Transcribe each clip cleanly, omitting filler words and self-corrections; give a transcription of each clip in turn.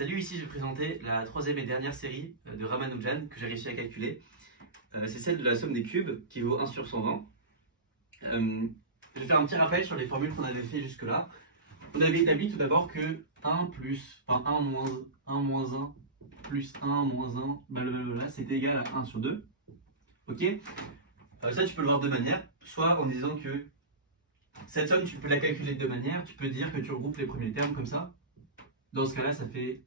Salut, ici je vais présenter la troisième et dernière série de Ramanujan que j'ai réussi à calculer. C'est celle de la somme des cubes qui vaut 1 sur 120. Je vais faire un petit rappel sur les formules qu'on avait fait jusque-là. On avait établi tout d'abord que 1 moins 1 plus 1 moins 1, blablabla, c'était égal à 1 sur 2. Ok, ça tu peux le voir de deux manières. Soit en disant que cette somme tu peux la calculer de deux manières. Tu peux dire que tu regroupes les premiers termes comme ça. Dans ce cas-là, ça fait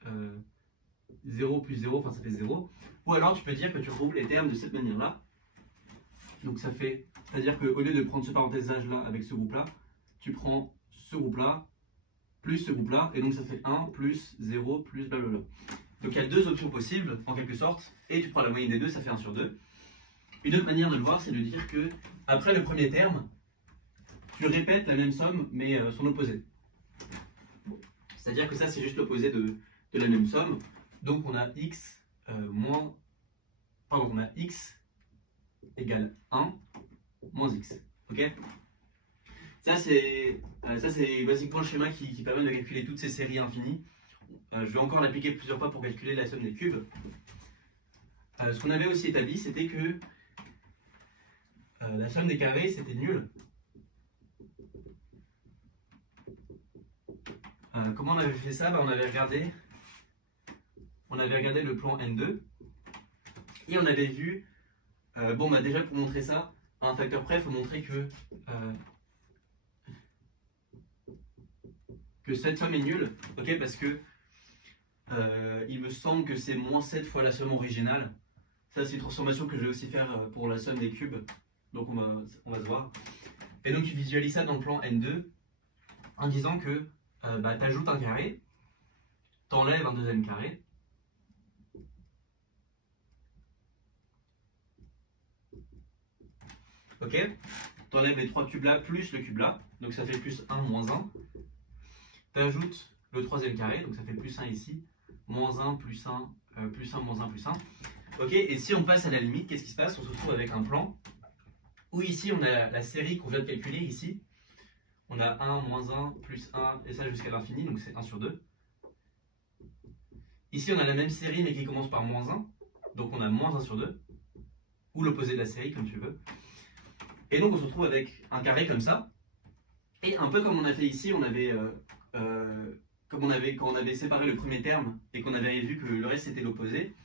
0 plus 0, enfin ça fait 0. Ou alors tu peux dire que tu regroupes les termes de cette manière-là. Donc ça fait, c'est-à-dire qu'au lieu de prendre ce parenthèsage-là avec ce groupe-là, tu prends ce groupe-là plus ce groupe-là, et donc ça fait 1 plus 0 plus blablabla. Donc il y a deux options possibles, en quelque sorte, et tu prends la moyenne des deux, ça fait 1 sur 2. Une autre manière de le voir, c'est de dire que après le premier terme, tu répètes la même somme, mais son opposé. C'est-à-dire que ça, c'est juste l'opposé de la même somme. Donc on a x on a x égale 1 moins x. Ok? Ça, c'est basiquement le schéma qui permet de calculer toutes ces séries infinies. Je vais encore l'appliquer plusieurs fois pour calculer la somme des cubes. Ce qu'on avait aussi établi, c'était que la somme des carrés, c'était nul. Comment on avait fait ça? On avait regardé le plan N2 et on avait vu, déjà pour montrer ça, à un facteur près, il faut montrer que cette somme est nulle, ok, parce que il me semble que c'est moins 7 fois la somme originale. Ça, c'est une transformation que je vais aussi faire pour la somme des cubes, donc on va se voir. Et donc tu visualises ça dans le plan N2 en disant que tu ajoutes un carré, tu enlèves un deuxième carré, ok, tu enlèves les trois cubes là plus le cube là, donc ça fait plus 1 moins 1, tu ajoutes le troisième carré, donc ça fait plus 1 ici, moins 1 plus 1, plus 1 moins 1 plus 1, ok, et si on passe à la limite, qu'est-ce qui se passe? On se retrouve avec un plan où ici on a la série qu'on vient de calculer ici. On a 1, moins 1, plus 1, et ça jusqu'à l'infini, donc c'est 1 sur 2. Ici, on a la même série, mais qui commence par moins 1. Donc on a moins 1 sur 2. Ou l'opposé de la série, comme tu veux. Et donc on se retrouve avec un carré comme ça. Et un peu comme on a fait ici, quand on avait séparé le premier terme, et qu'on avait vu que le reste c'était l'opposé,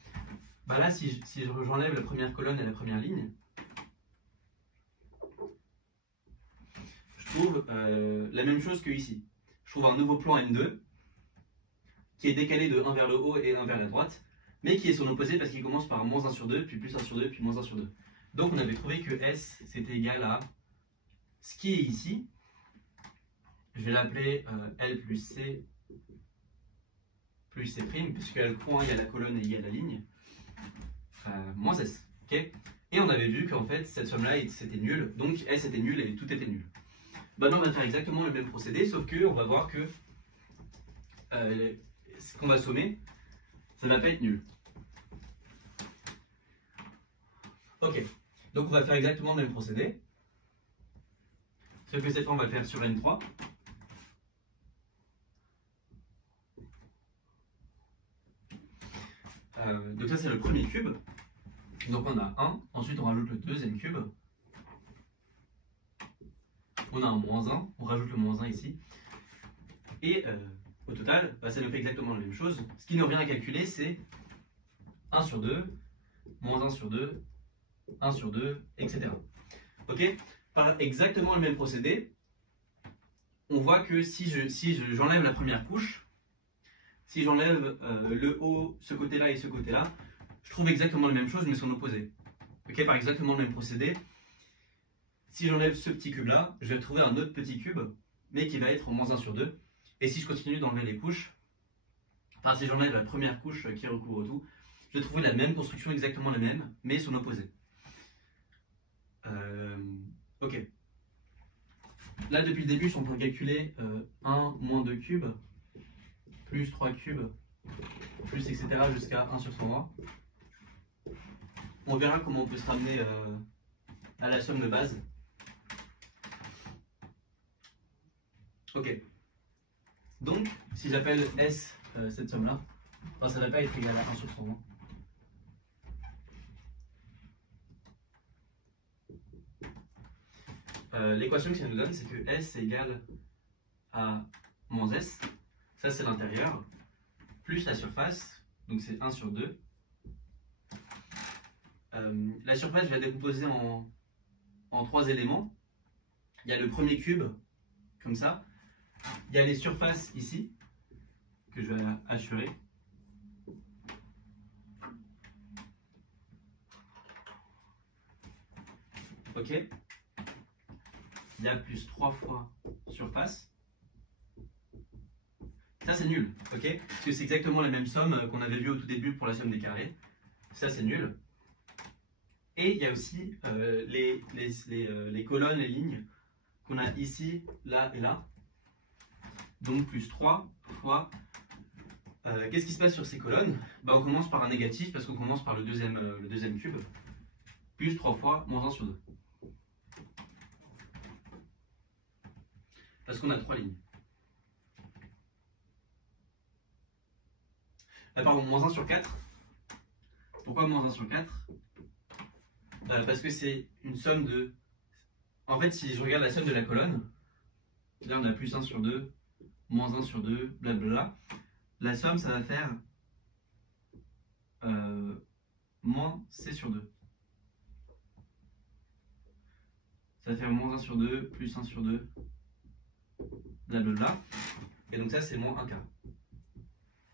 là, si j'enlève la première colonne et la première ligne, je trouve la même chose que ici. Je trouve un nouveau plan N2 qui est décalé de 1 vers le haut et 1 vers la droite, mais qui est son opposé parce qu'il commence par moins 1 sur 2, puis plus 1 sur 2, puis moins 1 sur 2. Donc on avait trouvé que S c'était égal à ce qui est ici. Je vais l'appeler L plus C puisqu'il y a le point, il y a la colonne et il y a la ligne, moins S. Okay, et on avait vu qu'en fait cette somme-là c'était nul, donc S était nul et tout était nul. Maintenant, on va faire exactement le même procédé, sauf qu'on va voir que ce qu'on va sommer, ça ne va pas être nul. Ok, donc on va faire exactement le même procédé, sauf que cette fois on va le faire sur N3. Donc ça c'est le premier cube, donc on a 1, ensuite on rajoute le deuxième cube. On a un moins 1, on rajoute le moins 1 ici. Et au total, ça nous fait exactement la même chose. Ce qui nous revient à calculer, c'est 1 sur 2, moins 1 sur 2, 1 sur 2, etc. Ok, par exactement le même procédé, on voit que si j'enlève la première couche, si j'enlève le haut, ce côté-là et ce côté-là, je trouve exactement la même chose, mais son opposé. Ok, par exactement le même procédé, si j'enlève ce petit cube là, je vais trouver un autre petit cube, mais qui va être en moins 1 sur 2. Et si je continue d'enlever les couches, si j'enlève la première couche qui recouvre tout, je vais trouver la même construction, exactement la même, mais son opposé. Ok. Là, depuis le début, je suis en train de calculer 1 moins 2 cubes, plus 3 cubes, plus etc. jusqu'à 1 sur 120. On verra comment on peut se ramener à la somme de base. Ok, donc si j'appelle S cette somme-là, Enfin, ça ne va pas être égal à 1 sur 100. L'équation que ça nous donne, c'est que S est égal à moins S, ça c'est l'intérieur, plus la surface, donc c'est 1 sur 2. La surface, je vais la décomposer en 3 éléments. Il y a le premier cube, comme ça. Il y a les surfaces ici, que je vais assurer. Ok. Il y a plus 3 fois surface. Ça c'est nul, ok? Parce que c'est exactement la même somme qu'on avait vue au tout début pour la somme des carrés. Ça c'est nul. Et il y a aussi les colonnes, les lignes qu'on a ici, là et là. Donc plus 3 fois... Qu'est-ce qui se passe sur ces colonnes? On commence par un négatif parce qu'on commence par le deuxième cube. Plus 3 fois moins 1 sur 2. Parce qu'on a 3 lignes. Pardon, moins 1 sur 4. Pourquoi moins 1 sur 4? Parce que c'est une somme de... En fait, si je regarde la somme de la colonne, là on a plus 1 sur 2, moins 1 sur 2, blablabla. La somme, ça va faire moins C sur 2. Ça va faire moins 1 sur 2, plus 1 sur 2, blablabla. Et donc ça, c'est moins 1 quart.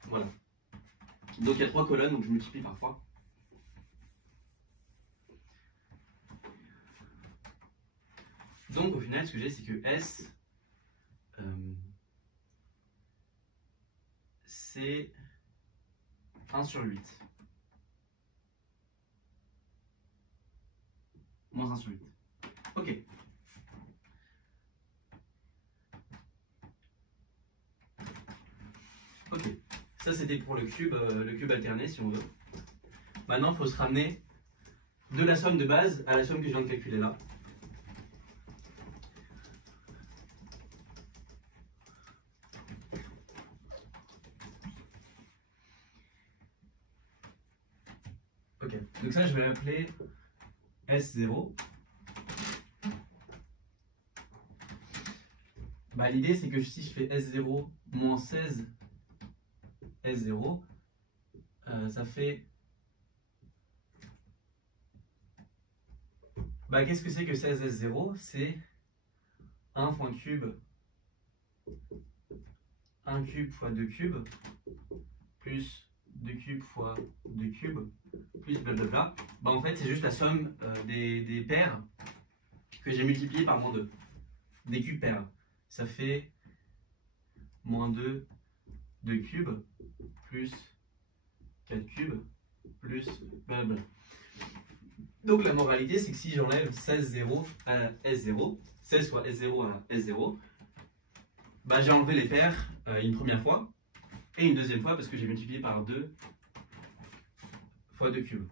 Voilà. Donc il y a 3 colonnes, donc je multiplie par fois. Donc au final, ce que j'ai, c'est que S, c'est 1 sur 8. Moins 1 sur 8. Ok. Ok. Ça, c'était pour le cube alterné, si on veut. Maintenant, il faut se ramener de la somme de base à la somme que je viens de calculer là. Ok. Donc ça, je vais l'appeler S0. L'idée, c'est que si je fais S0 moins 16 S0, ça fait... qu'est-ce que c'est que 16 S0? C'est 1 fois cube, 1 cube fois 2 cubes, plus 2 cubes fois 2 cubes, plus blablabla. En fait, c'est juste la somme des paires que j'ai multipliées par moins 2. Des cubes paires. Ça fait moins 2, 2 cubes, plus 4 cubes, plus blablabla. Donc la moralité, c'est que si j'enlève 16 0 à S0, 16 fois S0 à S0, j'ai enlevé les paires une première fois, et une deuxième fois parce que j'ai multiplié par 2 fois 2 cubes.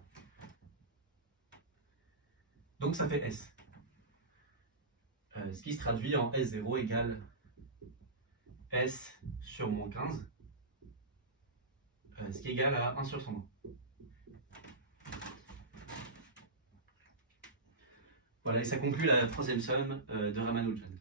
Donc ça fait S. Ce qui se traduit en S0 égale S sur moins 15, ce qui est égal à 1 sur 120. Voilà, et ça conclut la troisième somme de Ramanujan.